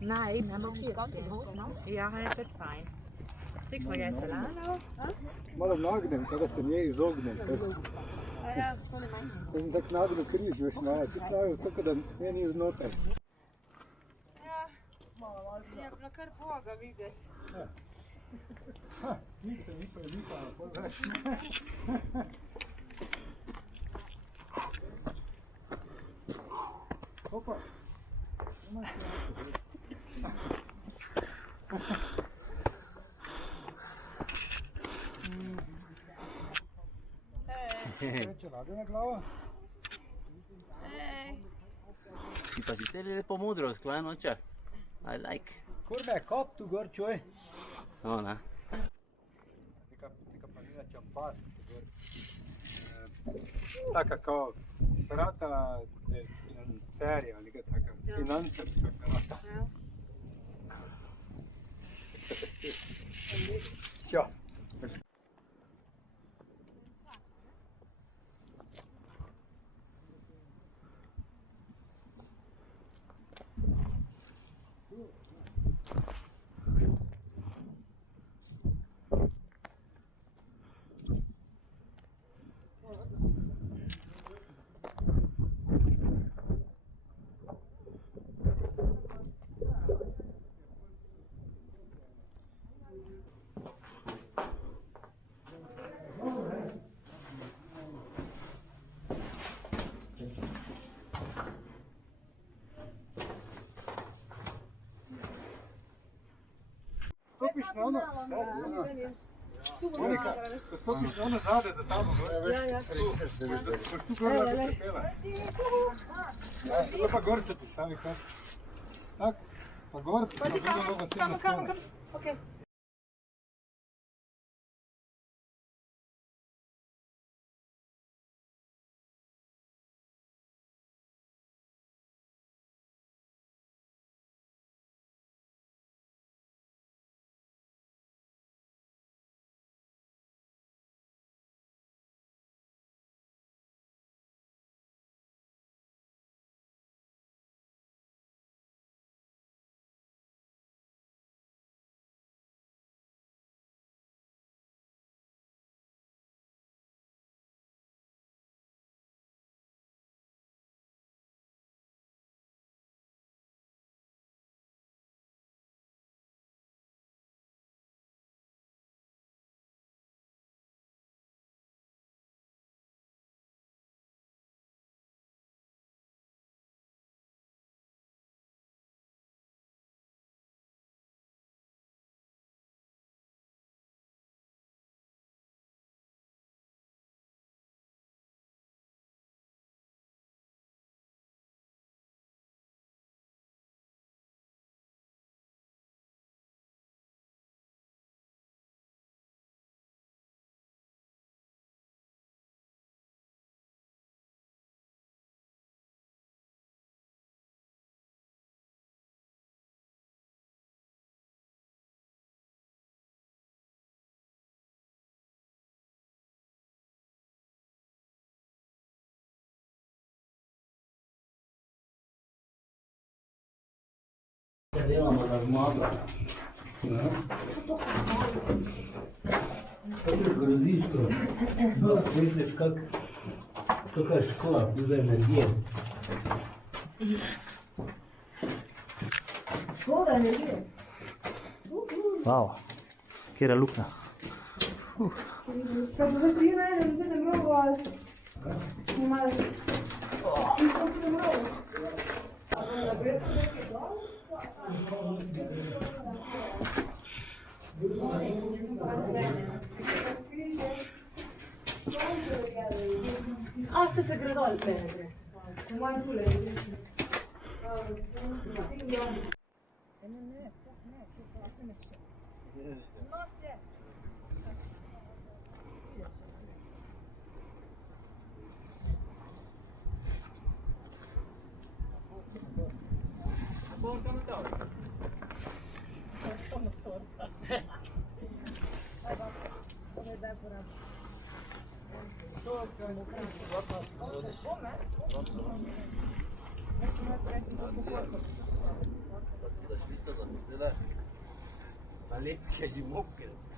Nein, wir haben auch das ganze groß nass. Ja, das wird fein. Kriegt man jetzt alleine auch? Malo nagnjem, kada se nije izognem. Ja, to ne manj. Kad sam tak nagnu križ još malo, ciklaju tako da nije iznutar. Ja, ja, pa kar Boga vidi. Nikto, nikto je nikala, pogledaj. Opa, imaš Kreće ladena glava. Ti pa sicer je lepo modro, sklajen oče. I like. Kurme je kop tu gor, čuj. No, ne. Neka planina čampas, gor. Taka kao ferata de financerija, neka taka financerska ferata. Ja. Stopiš na ono, Monika, ko stopiš na ono zade za tamo, boš tu gor lahko prepela. Pa gor se postavi kar. Tak, pa gor, pa bude mnogo sve na stole. Delamo na zmago. Kako groziš to? No, misliš kakva škola bude energije. Škola energije? Wow, kjera luknja. Kad bo veš ti najde, da te mnogo, ali malo. Asta se gre dol bene, trebuie să fac. Cum mai pule, La lepce di mucche.